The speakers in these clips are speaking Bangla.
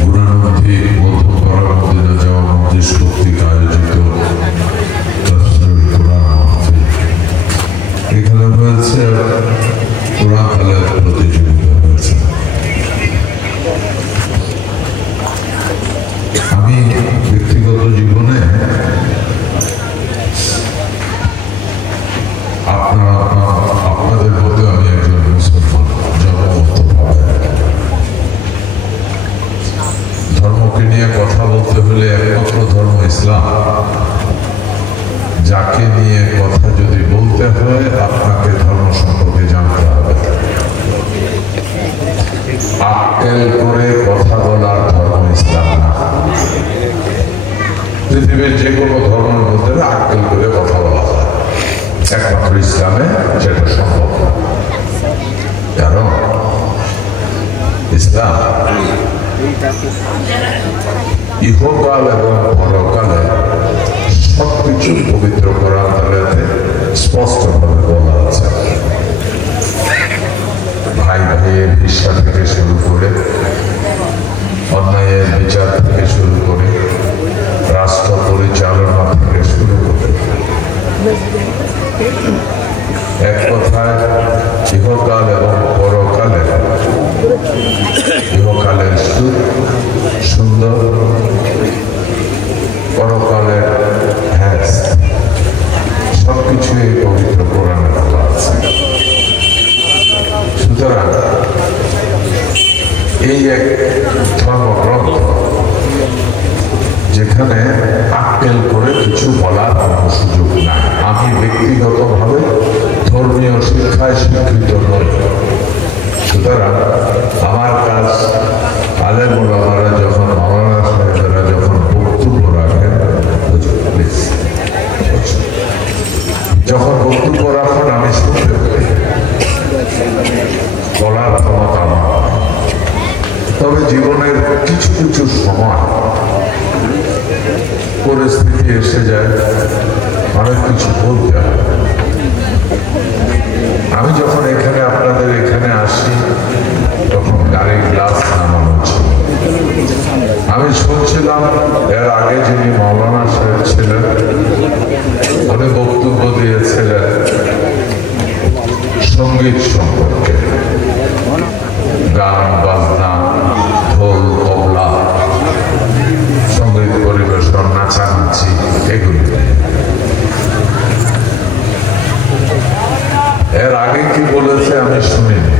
গুণানন্দী মধ্যপাড়া মদিনা যাওয়া মন্দির কর্তৃক আয়োজিত তাফসীরুল কোরআন মাহফিল। এখানে হয়েছে কোরআন তেলাওয়াত প্রতিযোগিতা হয়েছে। আমি ব্যক্তিগত জীবনে আপনাদের মধ্যে আমি একজন মুসলমান জন্মগতভাবে। ধর্মকে নিয়ে কথা বলতে হলে একমাত্র ধর্ম ইসলাম। যাকে নিয়ে কথা যদি বলতে হয় আপনাকে ধর্ম সম্পর্কে জানতে হবে। আক্কেল করে কথা বলার ধর্ম ইসলাম না। পৃথিবীর যে কোনো ধর্মের মধ্যে আক্কেল করে কথা বলা যায়, একমাত্র ইসলামে সেটা সম্ভব। কারণ ইসলাম ইহকাল এবং পরকালে সবকিছু পবিত্র করার তালাতে স্পষ্টভাবে বলা আছে। ভাই ভাইয়ের হিংসা থেকে শুরু করে, অন্যায়ের বিচার থেকে শুরু করে, রাষ্ট্র পরিচালনা থেকে শুরু করে, এক কথায় ইহকাল এবং পরকালে, ইহকালের সুখ সুন্দর, পরকালের হ্যাস, সবকিছু এই পবিত্র কোরআনে বলা আছে। সুতরাং এই এক ধর্মগ্রন্থ যেখানে আক্কেল করে কিছু বলার কোনো সুযোগ নাই। আমি ব্যক্তিগতভাবে ধর্মীয় শিক্ষায় শিক্ষিত নই। সুতরাং আমার কাজ আলেম ওলামারা যখন, মাওলানা সাহেবেরা যখন বক্তব্য রাখেন, যখন বক্তব্য রাখেন আমি শুনতে পারি, বলার ক্ষমতা আমার। তবে জীবনের কিছু কিছু সময় পরিস্থিতি এসে যায়, অনেক কিছু বলতে হয়। আমি যখন এখানে আপনাদের এখানে আসি তখন গাড়ির গ্লাস নামানো ছিল। আমি শুনছিলাম এর আগে যিনি মাওলানা সাহেব ছিলেন উনি বক্তব্য দিয়েছিলেন সঙ্গীত সম্পর্কে, গান বাজনা, ঢোল তবলা, সঙ্গীত পরিবেশন, নাচানাচি, এগুলি। এর আগে কি বলেছে আমি শুনিনি,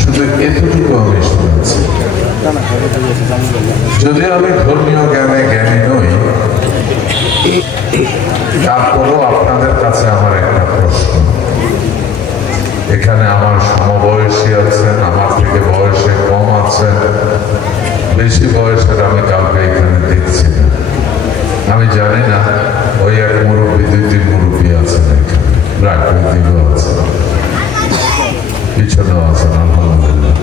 শুধু এতটুকু আমি শুনেছি। যদি আমি ধর্মীয় জ্ঞানে জ্ঞানী নই, তারপরও আপনাদের কাছে আমার একটা প্রশ্ন। এখানে আমার সমবয়সী আছেন, আমার থেকে বয়সে কম আছেন, বেশি বয়সের আমি কাউকে এখানে দেখছি না। আমি জানি না ওই এক মুরব্বী, দুই তিন মুরব্বী আছেন এখানে, প্রাকৃতিকও আছে, পিছনেও আছেন, আলহামদুলিল্লাহ।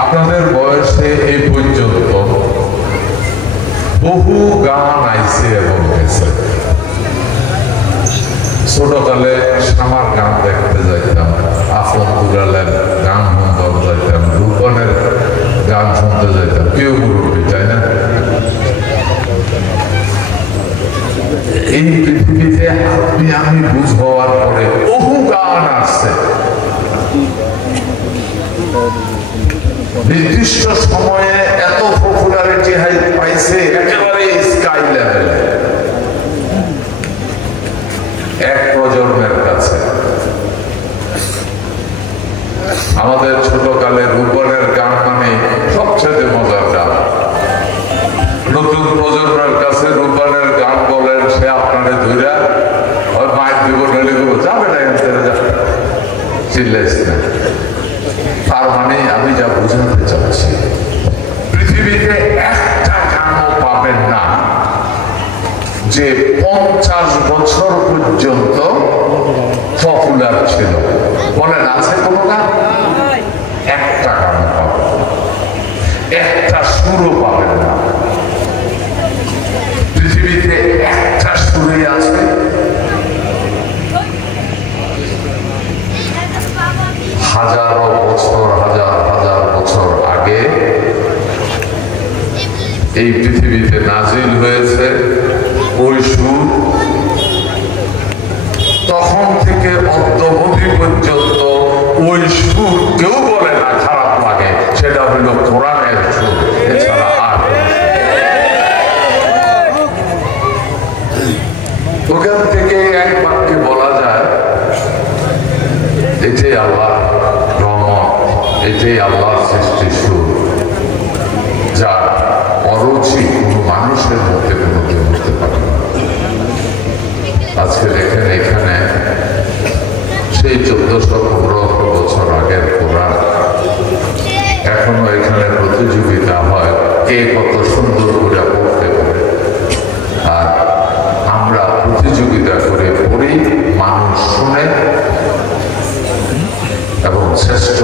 আপনাদের বয়সে এই পর্যন্ত বহু গান আইছে এবং গেছে। ছোটকালে সামার গান দেখতে যাইতাম, আফম দুলালের গান শুনতে যাইতাম, রূপনের গান শুনতে যাইতাম। কেউ মুরব্বী, তাই না? এই পৃথিবীতে আপনি আমি বুঝ হওয়ার পরে বহু গান আসছে। নির্দিষ্ট সময়ে এত পপুলারিটি পাইছে, একেবারে স্কাই লেভেলে। এক প্রজন্মের কাছে আমাদের ছোটকালে রূপনের গান মানে সবচেয়ে মজার গান। নতুন প্রজন্মের কাছে রূপনের গান বলেন, সে আপনারে ধুইরা ওই মায়ের দিব নইলে যাবে না, চিল্লাইস না। তার মানে আমি যা বুঝাতে চাচ্ছি, পৃথিবীতে একটা গানও পাবেন না যে 50 বছর পর্যন্ত পপুলার ছিল। বলেন আছে কোনো গান? একটা গান পাবেন, একটা সুরও পাবেন না। পৃথিবীতে একটা সুরে আছে, হাজারো বছর, হাজার হাজার এই পৃথিবীতে নাজিল হয়েছে, ওই সুর তখন থেকে অদ্যবধি পর্যন্ত ওই সুর কেউ বলে না খারাপ লাগে, সেটা হইল কোরআনের সুর, এছাড়া আর ওখান থেকে এক বাক্যে বলা যায় এটাই আল্লাহ রহমত, এটাই আল্লাহর সৃষ্টি সুর, যা অরুচি কোনো মানুষের মধ্যে কোনোদিন হতে পারে না। আজকে দেখেন এখানে সেই 1400-1500 বছর আগের কোরআন, এখনো এখানে প্রতিযোগিতা হয় কে কত সুন্দর করে পড়তে পারে, আর আমরা প্রতিযোগিতা করে পড়ি, মানুষ শুনে এবং শ্রেষ্ঠ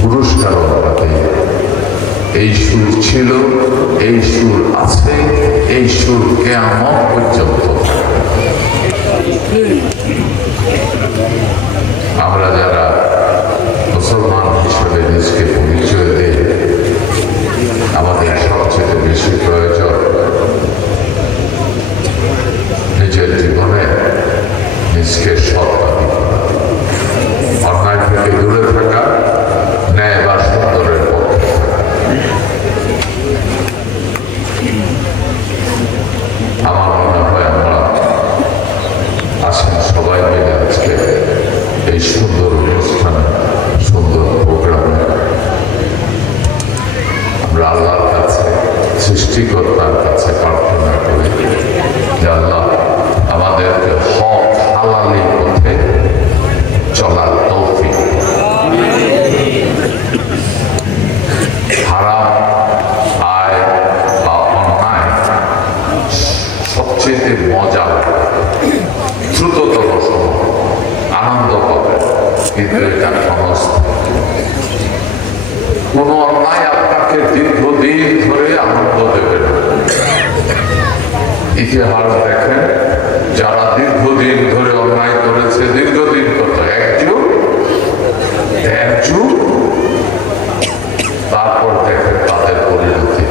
পুরস্কার আমরা দিই। এই সুর ছিল, এই সুর আছে, এই সুর কিয়ামত পর্যন্ত। আমরা যারা মুসলমান হিসেবে নিজকে পরিচয় দিই, আমাদের সবচেয়ে বেশি প্রয়োজন নিজের জীবনে নিজকে সৎভাবে অন্যায় থেকে দূরে থাকা, ন্যায় বা সুন্দরের পক্ষে থাকা। আমার মনে হয় আমরা আসেন সবাই মিলে আজকে এই সুন্দর অনুষ্ঠানে, সুন্দর প্রোগ্রামে আমরা আল্লাহর কাছে, সৃষ্টিকর্তার কাছে প্রার্থনা করি যে আল্লাহ আমাদেরকে হক হালালি পথে চলার তৌফিক, হারাম আয় বা অন্যায় সবচেয়ে মজা, দ্রুততম সময় আনন্দ পাবে, কিন্তু এটা সমস্ত কোন অন্যায় আপনাকে দীর্ঘদিন ধরে আনন্দ দেবে না। ইতিহাস দেখেন, যারা দীর্ঘদিন ধরে অন্যায় করেছে, দীর্ঘদিন কত, এক যুগ, তারপর দেখেন তাদের পরিণতি।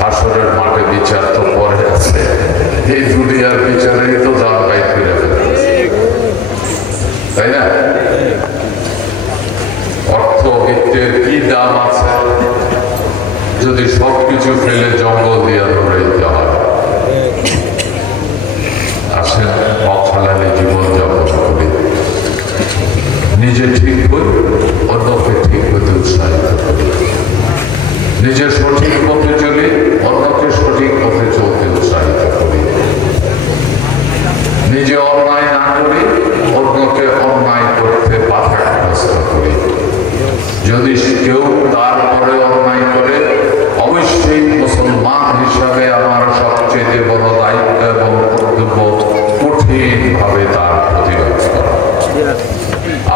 হাসরের মাঠে বিচার তো পরে আছে, এই দুনিয়ার বিচারেই তো জায়গায় ফিরে ফেলেছে, তাই না? অর্থ বিত্তের কি দাম আছে যদি সবকিছু ফেলে জঙ্গল দিয়ে ধরে দিতে হয়? আসেন অখালালি জীবন যাপন করি, নিজে ঠিক হই, অন্যকে ঠিক হতে উৎসাহিত করি, নিজে সঠিক পথে চলি, অন্যকে সঠিক পথে চলতে উৎসাহিত করি, নিজে অন্যায় না করি, অন্যকে অন্যায় করতে বাধাগ্রস্ত করি। যদি কেউ তারপরে অন্যায় করে, অবশ্যই মুসলমান হিসাবে আমার সবচেয়ে বড় দায়িত্ব এবং কর্তব্য কঠিন ভাবে তার প্রতিবাদ করা।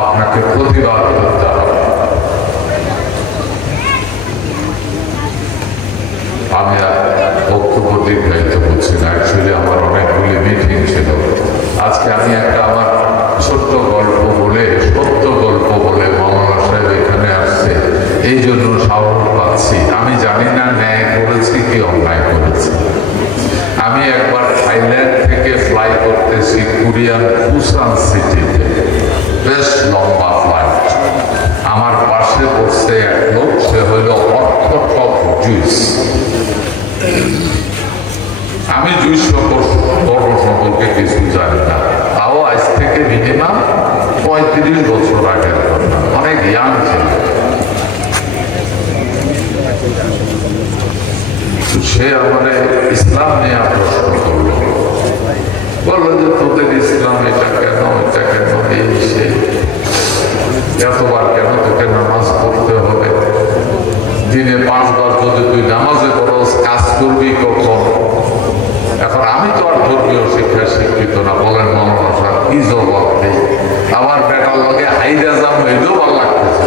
আপনাকে প্রতিবাদ করতে হবে। আমি বক্তব্য দীর্ঘায়িত করছি না, অ্যাকচুয়ালি আমার অনেকগুলি মিটিং ছিল। আজকে আমি একটা আমার ছোট্ট গল্প বলে, সত্য গল্প বলে মাওলানা সাহেব এখানে আসছে, এই জন্য সাহস পাচ্ছি। আমি জানি না ন্যায় করেছি কি অন্যায় করেছি। আমি একবার থাইল্যান্ড থেকে ফ্লাই করতেছি কোরিয়ান পুসান সিটিতে, বেশ লম্বা ফ্লাইট। আমার পাশে বসছে এক লোক, সে হইল অর্থোডক্স জুইস। আমি জুইস ধর্ম সম্পর্কে কিছু জানি না, তাও আজ থেকে মিনিমাম 35 বছর আগের কথা, অনেক ইয়াং ছিল। সে আমাদের ইসলাম নিয়ে প্রশ্ন করলো, বললো যে তোদের ইসলাম এটা কেন, এটা কেন, এই সে এতবার কেন তোকে নামাজ পড়তে হবে? দিনে 5 বার যদি তুই নামাজে খরচ, কাজ করবি কখন? এখন আমি তো আর ধর্মীয় শিক্ষায় শিক্ষিত না, বলেন মাওলানা সাহেব কি জবাব নেই? আমার বেটার লগে হাইরা যাবো, এটাও ভালো লাগতেছে,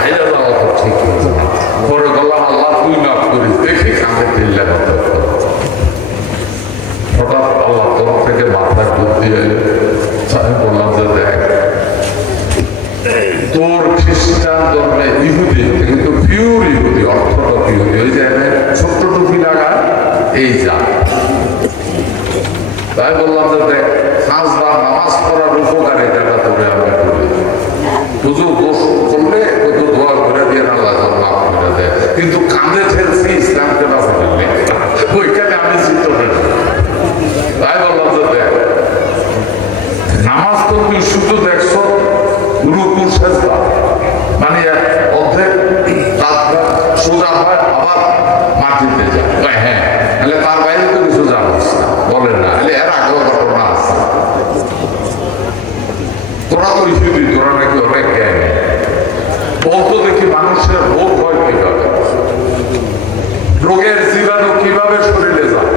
হাইরা যাওয়া তো ঠিক হয়েছে না। পরে বললাম আল্লাহ তুই মাফ করিস, দেখি কাঁধে ফিরলে হঠাৎ আল্লাহ তরফ থেকে মাথায় বুদ্ধি আমি বললাম যে দেখ, তোর খ্রিস্টান ইসলাম ধর্মে ইহুদি, কিন্তু পিওর ইহুদি, অর্থোডক্স ইহুদি, ওই যে ছোট্ট টুপি লাগায় এই যা। তাই বললাম যে দেখ 5 বার নামাজ পড়ার উপকারিতাটা তোরে আমরা করি। হুজুর গোসল করলে কত দোয়া করে দিয়ে আল্লাহ মাফ করে দেয়, কিন্তু কাঁধে ঠেলছি ইসলামকে বাঁচাতে নেই, ওইখানে আমি চিত্ত পেলাম। তাই বললাম যে দেখ নামাজ তো তুই শুধু দেখছো রুকু সেজদা, মানে অর্ধেক সোজা হয় আবার মাটিতে যায়, হ্যাঁ তাহলে তার বাইরে তো কিছু জানিস না, বলে না এর আগেও ঘটনা আছে। তোরা তো ইহুদি, তোরা নাকি অনেক জ্ঞান বলতো, দেখি মানুষের রোগ হয় কিভাবে, রোগের জীবাণু কিভাবে শরীরে যায়,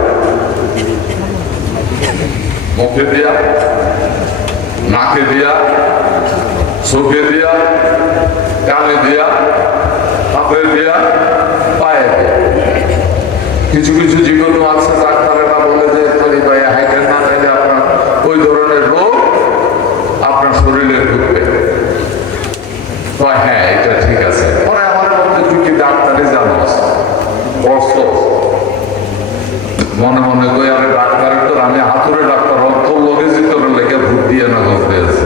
মুখে দিয়া, নাকে দিয়া, চোখে দিয়া, কানে দিয়া, হাতে দিয়া, পায়ে দিয়া। কিছু কিছু জীবাণু আছে ডাক্তারেরা বলে যে খালি পায়ে হাইটেন না চাইলে আপনার ওই ধরনের রোগ আপনার শরীরে ঢুকবে। হ্যাঁ এটা ঠিক আছে। পরে আমার মধ্যে তুই কি ডাক্তারে জানোস কষ্ট মনে মনে কই আমি ডাক্তারের তো আমি হাতুড়ে ডাক্তার অর্থ লোকে তোর লেগে ভূত দিয়ে না করতে আছে,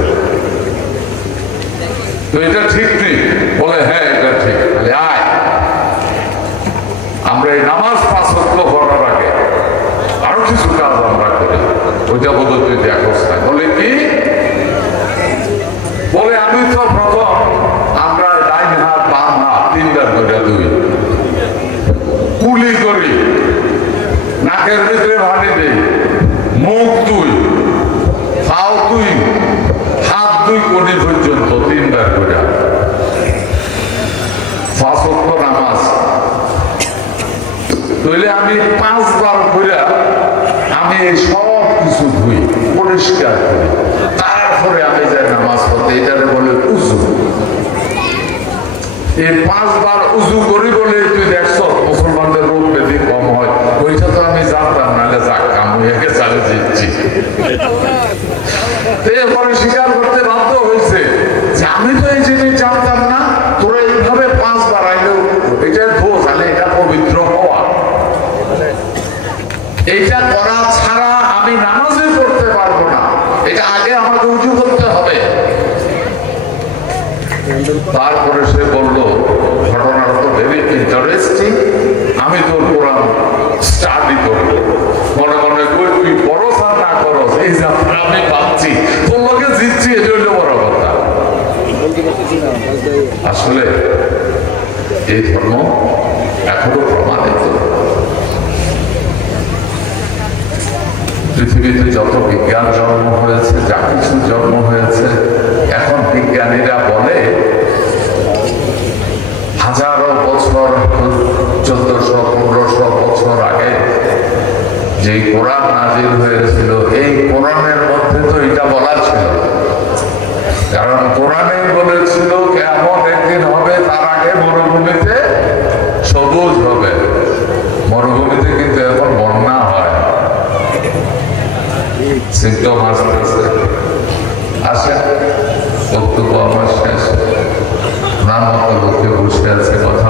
তো এটা ঠিক নেই। বলে হ্যাঁ এটা ঠিক। আয় আমরা এই নামাজ 5 ওয়াক্ত পড়ার আগে আরো কিছু কাজ আমরা করি, ওইটা বোধ তুই দেখোস না। বলে কি? বলে আমি তো প্রথম আমরা ডাইন হাত বাম হাত 3 বার করে দুই কুলি করি, নাকের ভিতরে ভানি দেই, মুখ দুই, পাও দুই, হাত দুই কোণে পর্যন্ত 3 বার করে 5 ওয়াক্ত নামাজ। তাহলে আমি 5 বার করে আমি সব কিছু ধুই, পরিষ্কার করি, তারপরে আমি যাই নামাজ পড়তে। এটাকে বলে উজু। এই 5 বার উজু করি বলে তুই দেখছ মুসলমানদের রোগ ব্যাধি কম হয়, ওইটা তো আমি জানতাম, নাহলে যাক আমি একে চালে দিচ্ছি। এরপরে স্বীকার করতে বাধ্য হয়েছে যে আমি তো এই জিনিস জানতাম না, তোরা এইভাবে 5 বার আইলেও এটা ধো, তাহলে এটা পবিত্র হওয়া। এইটা করা ছাড়া আমি নামাজে পড়তে পারবো না, এটা আগে আমাকে উঁচু করতে হবে। তারপরে সে বলল ঘটনাটা তো ভেরি ইন্টারেস্টিং, আমি তোর কোরআন স্টাডি করবো। মনে মনে কই তুই করস আর না করস, এই যাত্রা আমি পাচ্ছি, তোর লোকে জিতছি, এটা হইল বড় কথা। আসলে এই ধর্ম এখনো প্রমাণিত। পৃথিবীতে যত বিজ্ঞান জন্ম হয়েছে, যা কিছু জন্ম হয়েছে, এখন বিজ্ঞানীরা বলে হাজারো বছর, 1400-1500 বছর আগে যে কোরআন নাজিল হয়েছিল, এই কোরআনের মধ্যে তো এটা বলা ছিল। কারণ কোরআনে বলেছিল কেমন একদিন হবে, তার আগে মরুভূমিতে সবুজ হবে। মরুভূমিতে কিন্তু এখন বন্যা হয়, সিম্পটম আসতেছে। আসেন, বক্তব্য আমার শেষ। নাম মতো লোকে বসে আছে, কথা